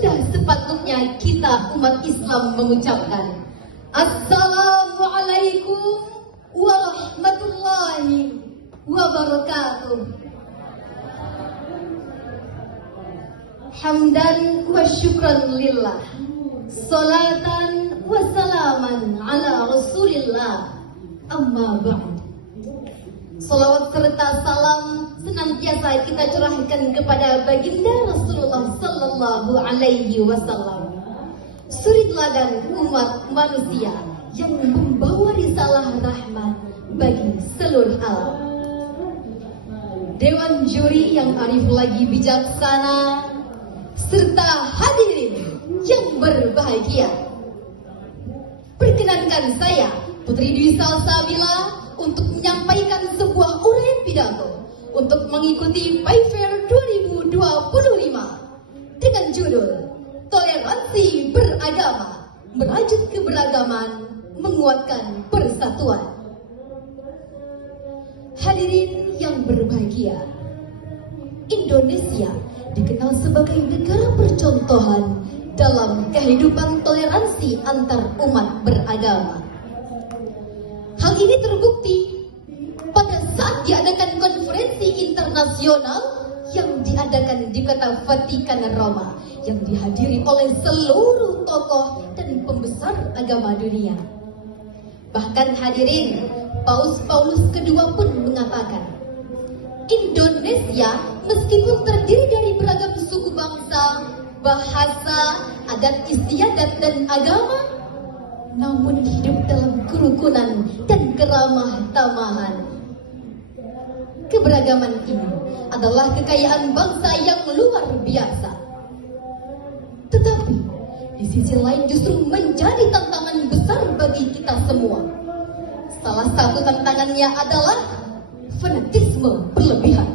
sudah sepatutnya kita umat Islam mengucapkan Assalamualaikum warahmatullahi wabarakatuh. Hamdan wa syukran lillah, salatan wa salaman ala rasulillah, amma ba'd. Salawat serta salam senantiasa kita curahkan kepada baginda Rasulullah sallallahu alaihi wasallam, suri teladan umat manusia yang membawa risalah rahmat bagi seluruh alam. Dewan juri yang arif lagi bijaksana, serta hadirin yang berbahagia. Perkenankan saya, Putri Dwi Salsabila, untuk menyampaikan sebuah uraian pidato untuk mengikuti PAIFAIR 2025 dengan judul Toleransi Beragama, Merajut Keberagaman, Menguatkan Persatuan. Hadirin yang berbahagia, Indonesia dikenal sebagai negara percontohan dalam kehidupan toleransi antar umat beragama. Hal ini terbukti pada saat diadakan konferensi internasional yang diadakan di kota Vatikan, Roma, yang dihadiri oleh seluruh tokoh dan pembesar agama dunia. Bahkan hadirin, Paus Paulus kedua pun mengatakan, Indonesia meskipun terdiri dari beragam suku bangsa, bahasa, adat istiadat dan agama, namun hidup dalam kerukunan dan keramah tamahan. Keberagaman ini adalah kekayaan bangsa yang luar biasa. Tetapi di sisi lain justru menjadi tantangan besar bagi kita semua. Salah satu tantangannya adalah fanatisme berlebihan.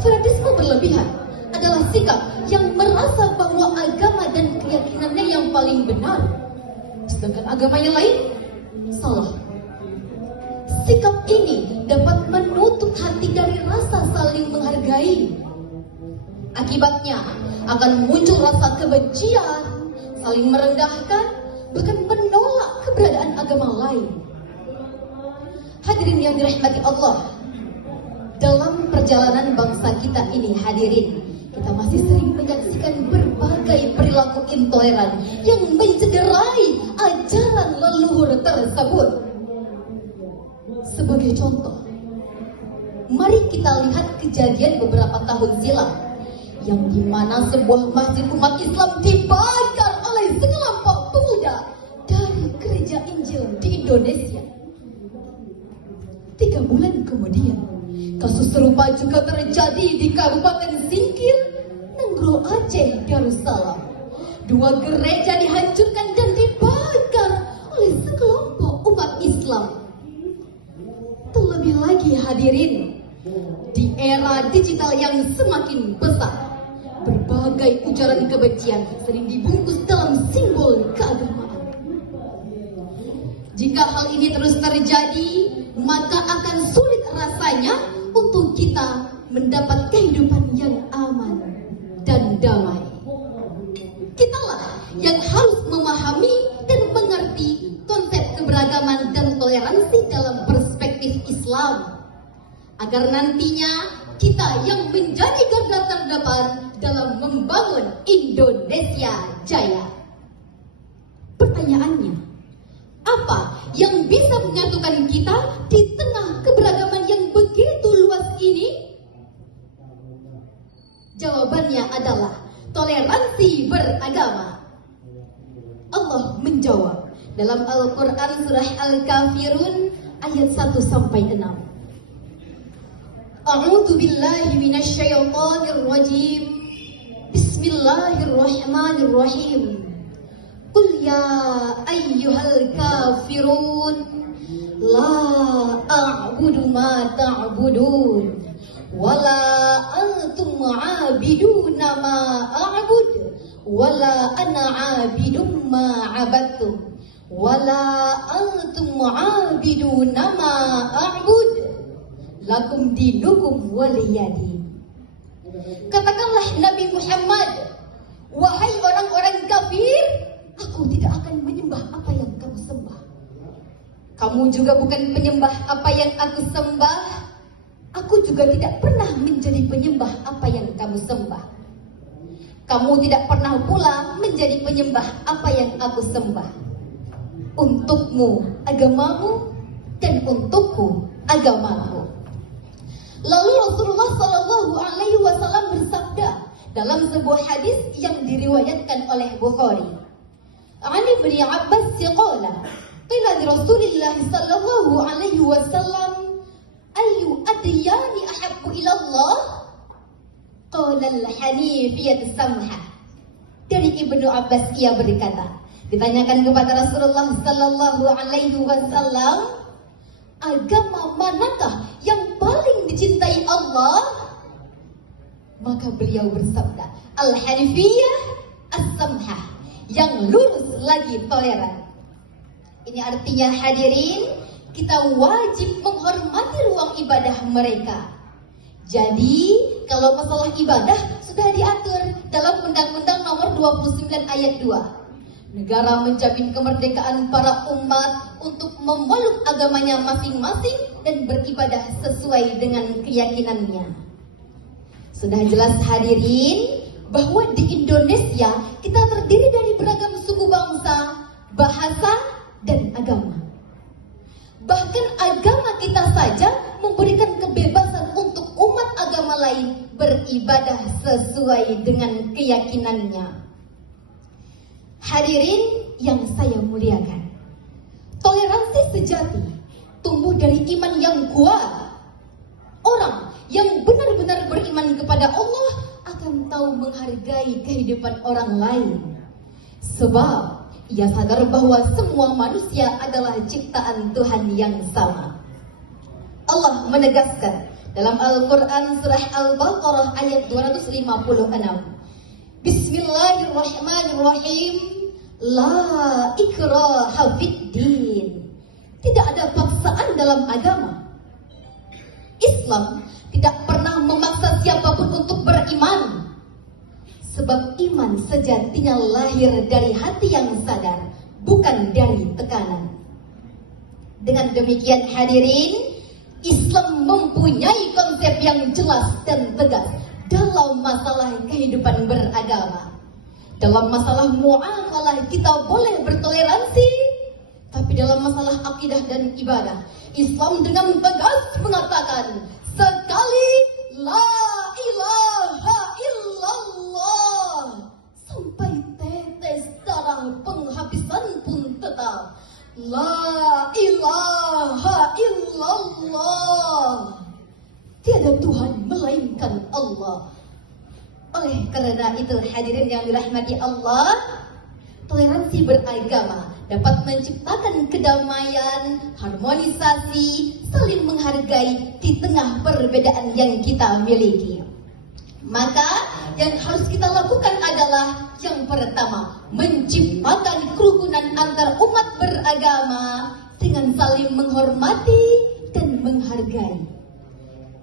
Fanatisme berlebihan adalah sikap yang merasa bahwa agama dan keyakinannya yang paling benar, sedangkan agama yang lain salah. Sikap ini dapat menutup hati dari rasa saling menghargai. Akibatnya akan muncul rasa kebencian, saling merendahkan, bahkan menolak keberadaan agama lain. Hadirin yang dirahmati Allah, dalam perjalanan bangsa kita ini hadirin, kita masih sering menyaksikan berbagai perilaku intoleran yang mencederai ajaran leluhur tersebut. Sebagai contoh, mari kita lihat kejadian beberapa tahun silam, yang dimana sebuah masjid umat Islam dibakar oleh sekelompok pemuda dari Gereja Injil di Indonesia. 3 bulan kemudian, kasus serupa juga terjadi di Kabupaten Singkil, Nenggro, Aceh, Darussalam. 2 gereja dihancurkan dan dibakar oleh sekelompok umat Islam. Terlebih lagi hadirin, di era digital yang semakin pesat, berbagai ujaran kebencian sering dibungkus dalam simbol keagamaan. Jika hal ini terus terjadi, maka akan sulit rasanya untuk kita mendapat kehidupan yang aman dan damai. Kitalah yang harus memahami dan mengerti konsep keberagaman dan toleransi dalam perspektif Islam, agar nantinya kita yang menjadi garda terdepan dalam membangun Indonesia Jaya. Pertanyaannya, apa yang bisa menyatukan kita di tengah keberagaman yang begitu luas ini? Jawabannya adalah toleransi beragama. Allah menjawab dalam Al-Quran surah Al-Kafirun ayat 1-6. A'udzu billahi minasyaitonir rajim. Bismillahirrahmanirrahim. Qul ya ayyuhal kafirun la a'budu ma ta'budun wala antum 'abiduna ma a'bud wala ana 'abidum ma 'abadtum wala antum 'abiduna ma a'bud lakum dinukum waliyadin. Katakanlah Nabi Muhammad, wahai Kamu juga bukan penyembah apa yang aku sembah. Aku juga tidak pernah menjadi penyembah apa yang kamu sembah. Kamu tidak pernah pula menjadi penyembah apa yang aku sembah. Untukmu agamamu, dan untukku agamaku. Lalu Rasulullah Shallallahu Alaihi Wasallam bersabda dalam sebuah hadis yang diriwayatkan oleh Bukhari. Ani bin Abbas qala qila li Rasulillah Shallallahu Alaihi Wasallam ayu adyani ahabbu ila Allah? Qala al-hanifiyah samha. Dari Ibnu Abbas ia berkata, ditanyakan kepada Rasulullah Sallallahu Alaihi Wasallam, agama manakah yang paling dicintai Allah? Maka beliau bersabda, al-hanifiyah as-samhah, yang lurus lagi toleran. Ini artinya hadirin, kita wajib menghormati ruang ibadah mereka. Jadi, kalau masalah ibadah sudah diatur dalam Undang-Undang Nomor 29 Ayat 2. Negara menjamin kemerdekaan para umat untuk memeluk agamanya masing-masing dan beribadah sesuai dengan keyakinannya. Sudah jelas hadirin bahwa di Indonesia kita terdiri dari beragam suku bangsa, bahasa, dan agama. Bahkan agama kita saja memberikan kebebasan untuk umat agama lain beribadah sesuai dengan keyakinannya. Hadirin yang saya muliakan, toleransi sejati tumbuh dari iman yang kuat. Orang yang benar-benar beriman kepada Allah akan tahu menghargai kehidupan orang lain. Sebab ia sadar bahwa semua manusia adalah ciptaan Tuhan yang sama. Allah menegaskan dalam Al-Quran surah Al-Baqarah ayat 256. Bismillahirrahmanirrahim. La ikraha fiddin. Tidak ada paksaan dalam agama. Islam tidak pernah memaksa siapapun untuk beriman. Sebab iman sejatinya lahir dari hati yang sadar, bukan dari tekanan. Dengan demikian hadirin, Islam mempunyai konsep yang jelas dan tegas dalam masalah kehidupan beragama. Dalam masalah muamalah kita boleh bertoleransi, tapi dalam masalah akidah dan ibadah, Islam dengan tegas mengatakan, sekali la ilaha illallah, sampai tetes darah penghabisan pun tetap la ilaha illallah. Tiada Tuhan melainkan Allah. Oleh karena itu hadirin yang dirahmati Allah, toleransi beragama dapat menciptakan kedamaian, harmonisasi, saling menghargai di tengah perbedaan yang kita miliki. Maka yang harus kita lakukan adalah yang pertama, menciptakan kerukunan antar umat beragama dengan saling menghormati dan menghargai.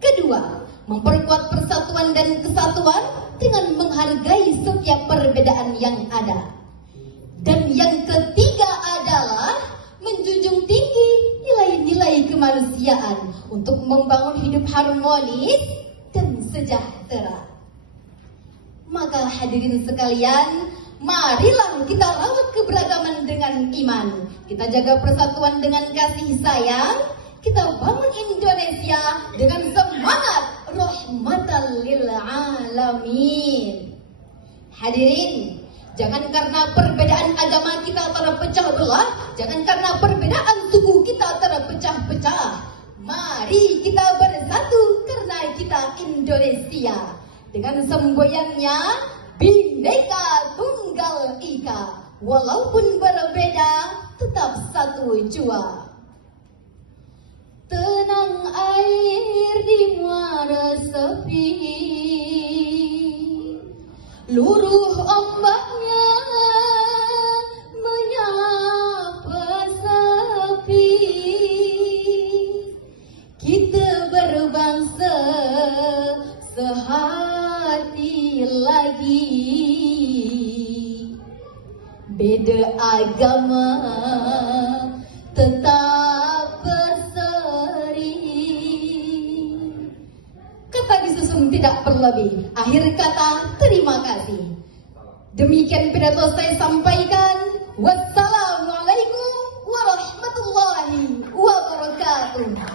Kedua, memperkuat persatuan dan kesatuan dengan menghargai setiap perbedaan yang ada. Dan yang ketiga adalah menjunjung tinggi nilai-nilai kemanusiaan untuk membangun hidup harmonis dan sejahtera. Maka hadirin sekalian, marilah kita rawat keberagaman dengan iman. Kita jaga persatuan dengan kasih sayang. Kita bangun Indonesia dengan semangat rahmatan lil alamin. Hadirin, jangan karena perbedaan agama kita terpecah belah, jangan karena perbedaan suku kita terpecah-pecah. Mari kita bersatu karena kita Indonesia. Dengan semboyannya Bhinneka Tunggal Ika, walaupun berbeda tetap satu jua. Tenang air di muara sepi, luruh ombaknya menyapa sepi. Kita berbangsa sehati lagi, beda agama tetap Akhir kata, terima kasih. Demikian pidato saya sampaikan. Wassalamualaikum warahmatullahi wabarakatuh.